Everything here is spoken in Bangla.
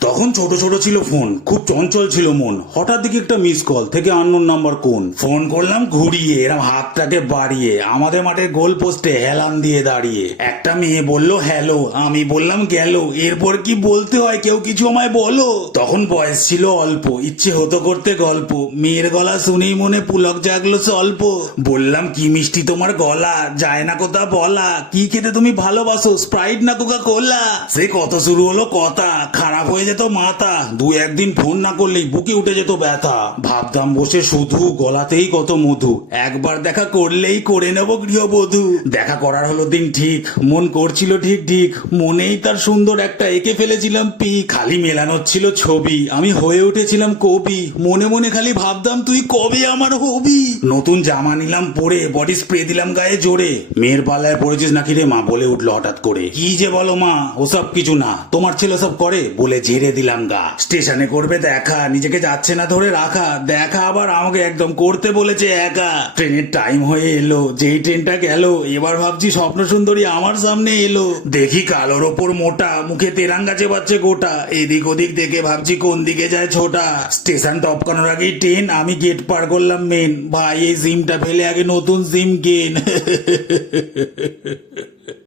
তখন ছোট ছোট ছিল ফোন, খুব চঞ্চল ছিল মন। হঠাৎ দিকে একটা মিস কল, থেকে আননোন নাম্বার কোন। ফোন করলাম ঘুরিয়ে, এরম হাতটাকে বাড়িয়ে, আমাদের মাঠের গোল পোস্টে হেলান দিয়ে দাঁড়িয়ে। একটা মেয়ে বলল হ্যালো, আমি বললাম গেল। এরপর কি বলতে হয় কেউ কিছু আমায় বলো। তখন বয়স ছিল অল্প, ইচ্ছে হতো করতে গল্প। মেয়ের গলা শুনেই মনে পুলক জাগলো স্বল্প। বললাম কি মিষ্টি তোমার গলা, যায় না কোথা বলা। কি খেতে তুমি ভালোবাসো, স্প্রাইট না কোকা কোলা। সে কত শুরু হলো কথা, খারাপ হয়ে যেত মাথা। দু একদিন ফোন না করলেই বুকে উঠে যেত ব্যথা। ভাবতাম বসে শুধু, গলাতেই কত মধু। একবার দেখা করলেই করে নেব গৃহবধূ। দেখা করার হলো দিন ঠিক, মন করছিল ঠিক ঠিক। মনেই তার সুন্দর একটা এঁকে ফেলেছিলাম পিক। খালি মেলানো ছিল ছবি, আমি হয়ে উঠেছিলাম কবি। মনে মনে খালি ভাবতাম তুই কবে আমার হবি। নতুন জামা নিলাম পরে, বডি স্প্রে দিলাম গায়ে জোরে। মেয়ের পাল্লায় পড়েছিস নাকি রে মা, বলে উঠলো হঠাৎ করে। কি যে বলো মা, ওসব কিছু না, তোমার ছেলে সব করে, বলে ঝেড়ে দিলাম গা। স্টেশনে করবে দেখা, নিজেকে যাচ্ছে না ধরে রাখা। দেখা আবার আমাকে একদম করতে বলেছে একা। ট্রেনের টাইম হয়ে এলো, যেই ট্রেনটা গেল, এবার ভাবছি স্বপ্ন সুন্দরী আমার সামনে এলো। দেখি কালোর ওপর মোটা, মুখে তেরাঙ্গা চেপাচ্ছে গোটা। এদিক ওদিক দেখে ভাবছি কোন দিকে যায় ছোটা। স্টেশন টপকানোর আগেই ট্রেন, আমি গেট পার করলাম মেন। ভাই এই সিমটা ফেলে আগে নতুন সিম কেন।